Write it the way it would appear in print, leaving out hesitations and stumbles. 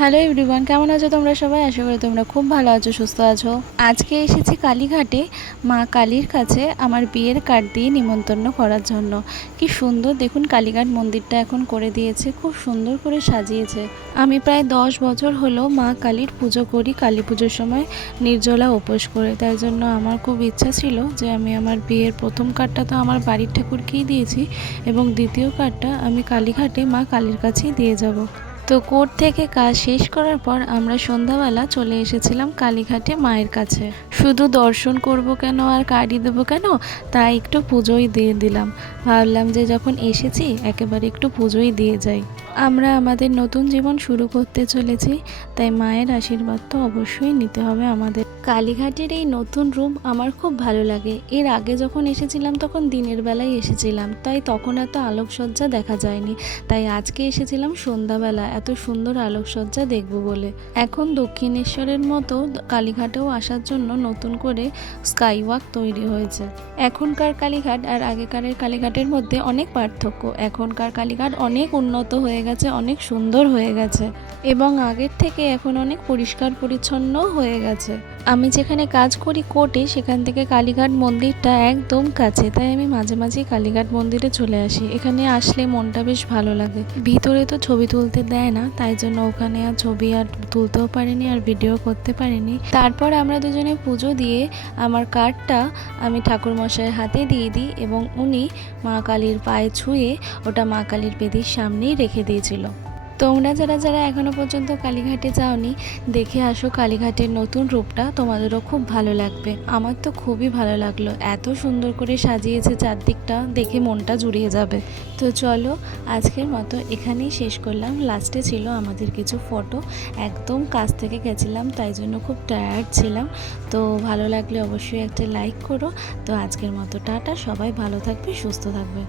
Hello everyone, কেমন আছো তোমরা সবাই? আশা করি তোমরা খুব ভালো আছো, সুস্থ আছো। আজকে এসেছি কালীঘাটে মা কালীর কাছে আমার বিয়ের কার্ড দিয়ে নিমন্ত্রণ করার জন্য। কি সুন্দর দেখুন, কালীঘাট মন্দিরটা এখন করে দিয়েছে, খুব সুন্দর করে সাজিয়েছে। আমি প্রায় 10 বছর হলো মা কালীর পুজো করি, কালী পুজোর সময় নির্জলা উপোস করে। তাই জন্য আমার খুব ইচ্ছা ছিল যে আমি আমার বিয়ের প্রথম কার্ডটা তো আমার বাড়ির ঠাকুরকেই দিয়েছি এবং দ্বিতীয় কার্ডটা আমি কালীঘাটে মা কালীর কাছেই দিয়ে যাব। তো কোর্ট থেকে কাজ শেষ করার পর আমরা সন্ধ্যাবেলা চলে এসেছিলাম কালীঘাটে মায়ের কাছে। শুধু দর্শন করব কেন আর কার্ডই দেবো কেন, তাই একটু পুজোই দিয়ে দিলাম। ভাবলাম যে যখন এসেছি একেবারে একটু পুজোই দিয়ে যাই। আমরা আমাদের নতুন জীবন শুরু করতে চলেছি, তাই মায়ের আশীর্বাদ তো অবশ্যই নিতে হবে আমাদের। কালীঘাটের এই নতুন রূপ আমার খুব ভালো লাগে। এর আগে যখন এসেছিলাম তখন দিনের বেলায় এসেছিলাম, তাই তখন এত আলোকসজ্জা দেখা যায়নি। তাই আজকে এসেছিলাম সন্ধ্যাবেলা এত সুন্দর আলোকসজ্জা দেখব বলে। এখন দক্ষিণেশ্বরের মতো কালীঘাটেও আসার জন্য নতুন করে স্কাইওয়াক তৈরি হয়েছে। এখনকার কালীঘাট আর আগেকারের কালীঘাটের মধ্যে অনেক পার্থক্য। এখনকার কালীঘাট অনেক উন্নত হয়ে গেছে, অনেক সুন্দর হয়ে গেছে এবং আগের থেকে এখন অনেক পরিষ্কার পরিচ্ছন্ন হয়ে গেছে। আমি যেখানে কাজ করি কোর্টে, সেখান থেকে কালীঘাট মন্দিরটা একদম কাছে, তাই আমি মাঝে মাঝেই কালীঘাট মন্দিরে চলে আসি। এখানে আসলে মনটা বেশ ভালো লাগে। ভিতরে তো ছবি তুলতে দেয় না, তাই জন্য ওখানে আর ছবি আর তুলতেও পারিনি আর ভিডিও করতে পারিনি। তারপর আমরা দুজনে পুজো দিয়ে আমার কার্ডটা আমি ঠাকুরমশাইয়ের হাতে দিয়ে দিই এবং উনি মা কালীর পায়ে ছুঁয়ে ওটা মা কালীর বেদির সামনেই রেখে দিয়েছিল। তোমরা যারা যারা এখনও পর্যন্ত কালীঘাটে যাওনি, দেখে আসো কালীঘাটের নতুন রূপটা, তোমাদেরও খুব ভালো লাগবে। আমার তো খুবই ভালো লাগলো, এত সুন্দর করে সাজিয়েছে চারদিকটা, দেখে মনটা জুড়িয়ে যাবে। তো চলো আজকের মতো এখানেই শেষ করলাম। লাস্টে ছিল আমাদের কিছু ফটো, একদম কাছ থেকে গেছিলাম তাই জন্য খুব টায়ার্ড ছিলাম। তো ভালো লাগলে অবশ্যই একটা লাইক করো। তো আজকের মতো টাটা, সবাই ভালো থাকবে, সুস্থ থাকবে।